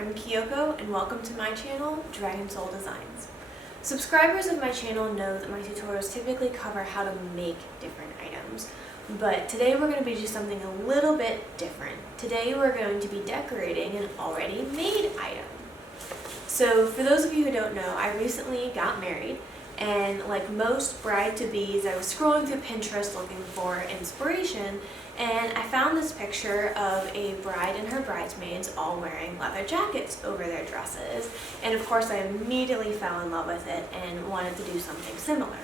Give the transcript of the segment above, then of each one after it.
I'm Kyoko and welcome to my channel, Dragon Soul Designs. Subscribers of my channel know that my tutorials typically cover how to make different items, but today we're going to be doing something a little bit different. Today we're going to be decorating an already made item. So for those of you who don't know, I recently got married, and like most bride-to-bes, I was scrolling through Pinterest looking for inspiration, and I found this picture of a bride and her bridesmaids all wearing leather jackets over their dresses, and of course I immediately fell in love with it and wanted to do something similar.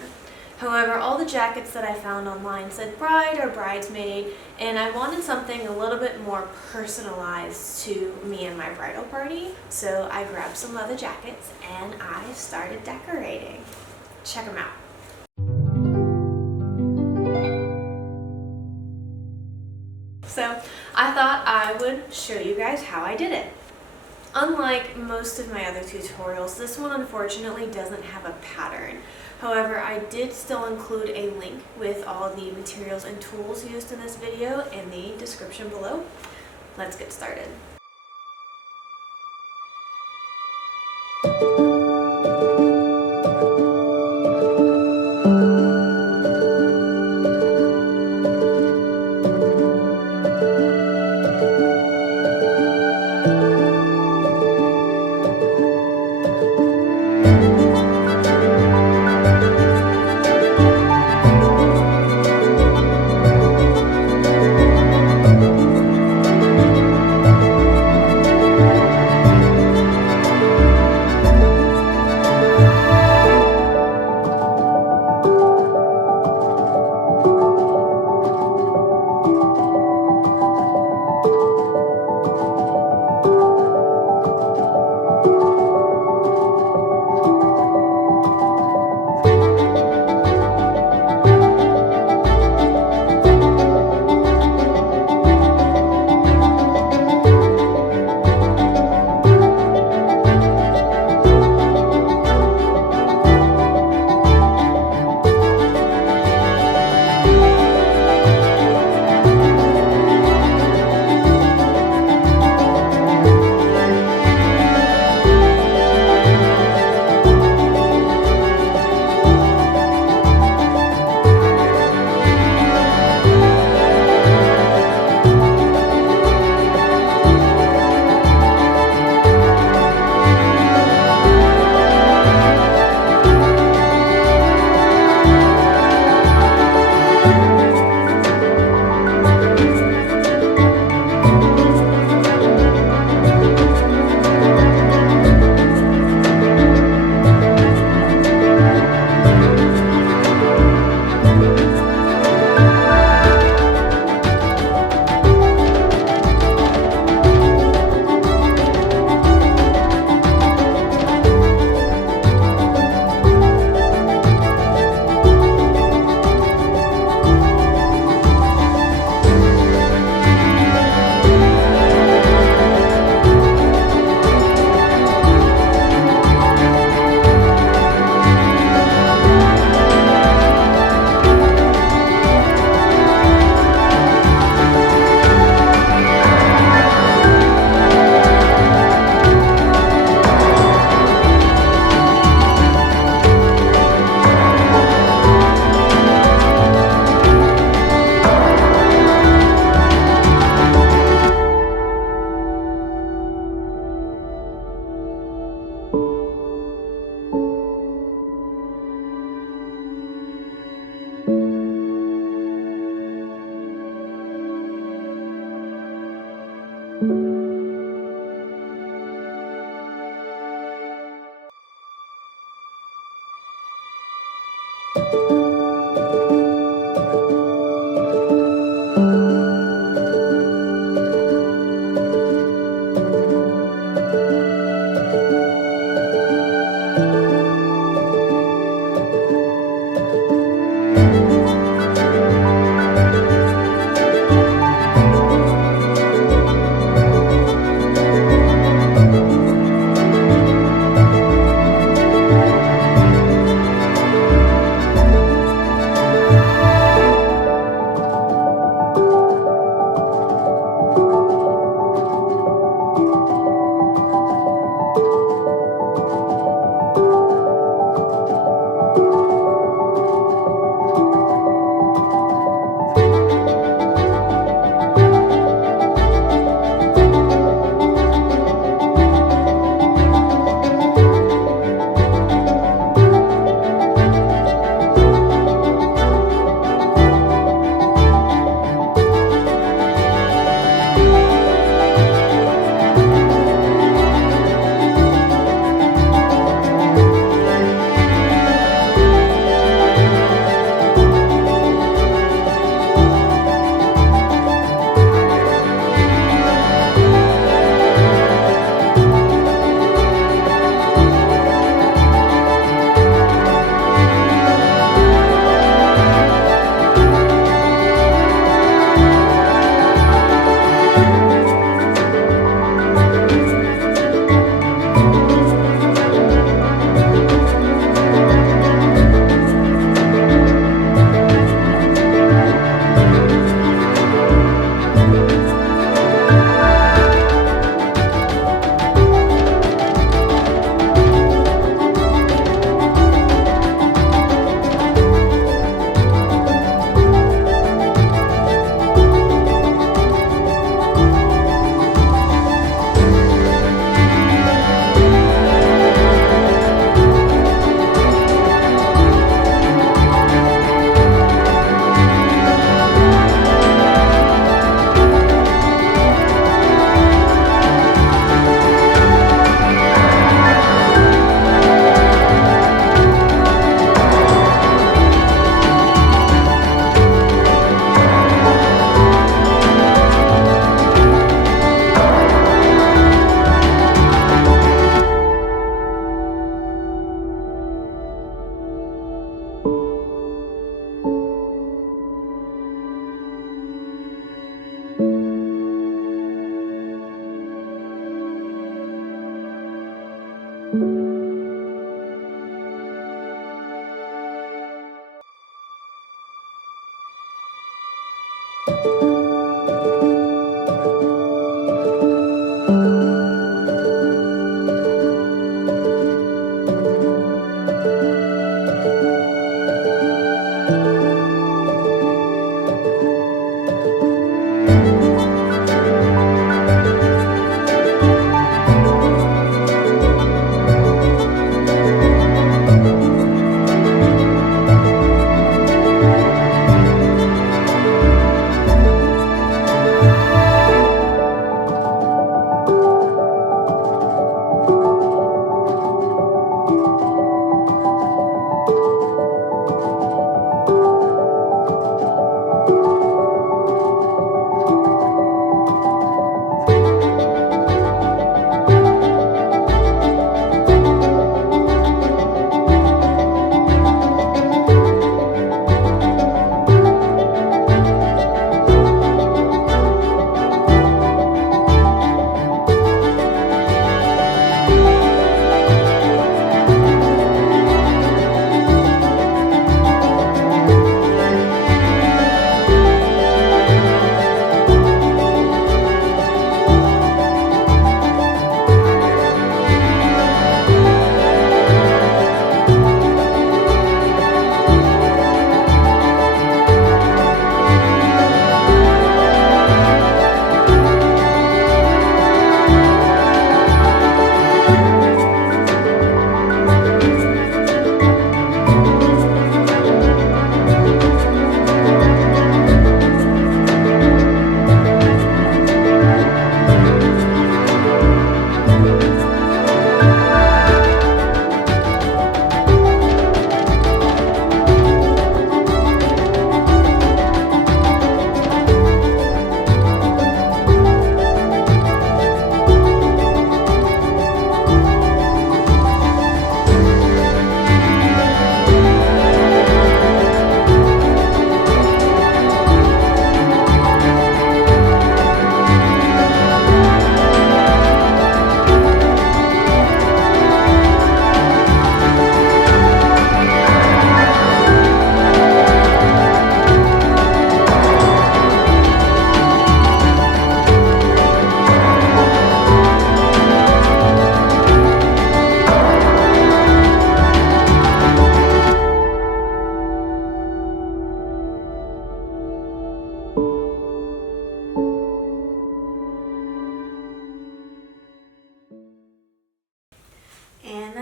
However, all the jackets that I found online said bride or bridesmaid, and I wanted something a little bit more personalized to me and my bridal party, so I grabbed some leather jackets and I started decorating. Check them out. So I thought I would show you guys how I did it. Unlike most of my other tutorials, this one unfortunately doesn't have a pattern. However, I did still include a link with all the materials and tools used in this video in the description below. Let's get started.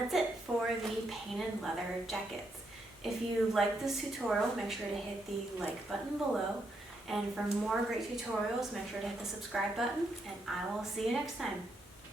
that's it for the painted leather jackets. If you like this tutorial, make sure to hit the like button below. And for more great tutorials, make sure to hit the subscribe button, and I will see you next time.